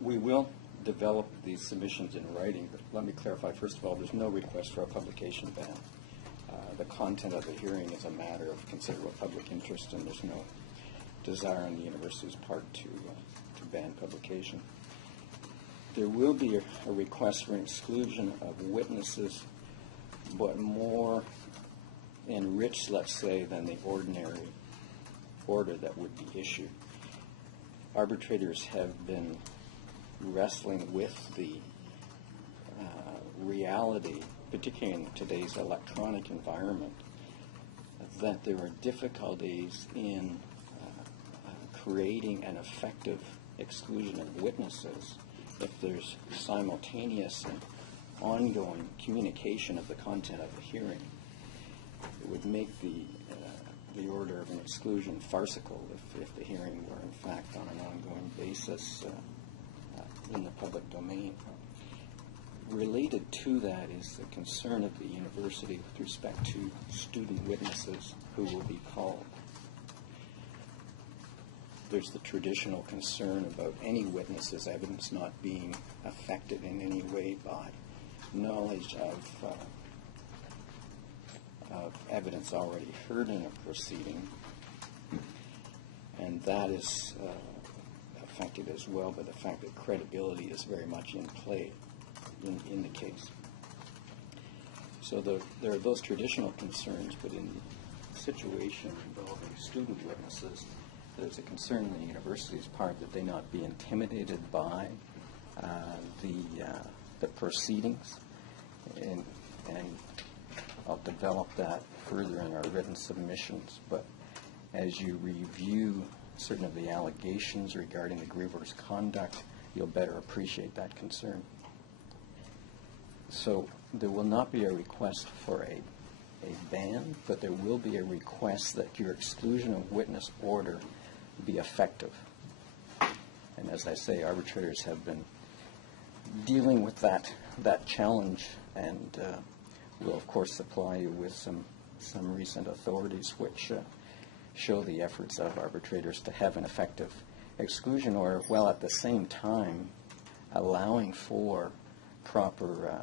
We will develop these submissions in writing, but let me clarify, first of all, there's no request for a publication ban. The content of the hearing is a matter of considerable public interest, and there's no desire on the university's part to ban publication. There will be a request for exclusion of witnesses, but more enriched, let's say, than the ordinary order that would be issued. Arbitrators have been wrestling with the reality, particularly in today's electronic environment, that there are difficulties in creating an effective exclusion of witnesses if there's simultaneous and ongoing communication of the content of the hearing. It would make the order of an exclusion farcical if the hearing were in fact on an ongoing basis in the public domain. Related to that is the concern of the university with respect to student witnesses who will be called. There's the traditional concern about any witness's evidence not being affected in any way by knowledge of evidence already heard in a proceeding, and that is affected as well by the fact that credibility is very much in play in the case. So there are those traditional concerns, but in the situation involving student witnesses, there's a concern on the university's part that they not be intimidated by the proceedings, and I'll develop that further in our written submissions. But as you review certain of the allegations regarding the griever's conduct, you'll better appreciate that concern. So there will not be a request for a ban, but there will be a request that your exclusion of witness order be effective. And as I say, arbitrators have been dealing with that challenge, and will of course supply you with some recent authorities which show the efforts of arbitrators to have an effective exclusion order, while at the same time allowing for proper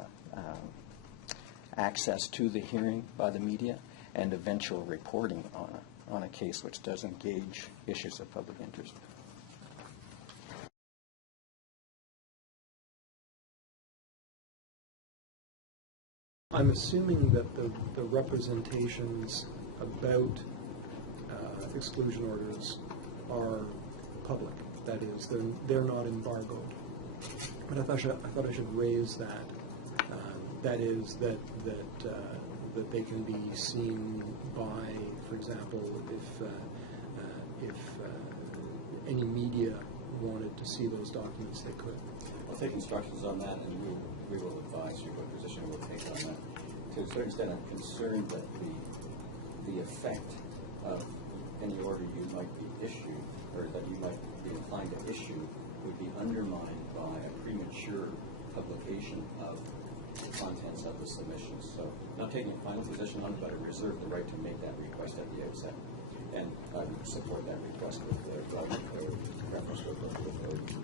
access to the hearing by the media and eventual reporting on a case which does engage issues of public interest. I'm assuming that the representations about exclusion orders are public. That is, they're not embargoed. But I thought I should raise that. That is that they can be seen by, for example, if any media wanted to see those documents, they could. I'll take instructions on that, and we will advise you what position we'll take on that. To a certain extent, I'm concerned that the effect of any order you might be issued, or that you might be inclined to issue, would be undermined by a premature publication of the contents of the submissions. So I'm not taking a final position on it, but I reserve the right to make that request at the outset. And I would support that request with reference to the authority.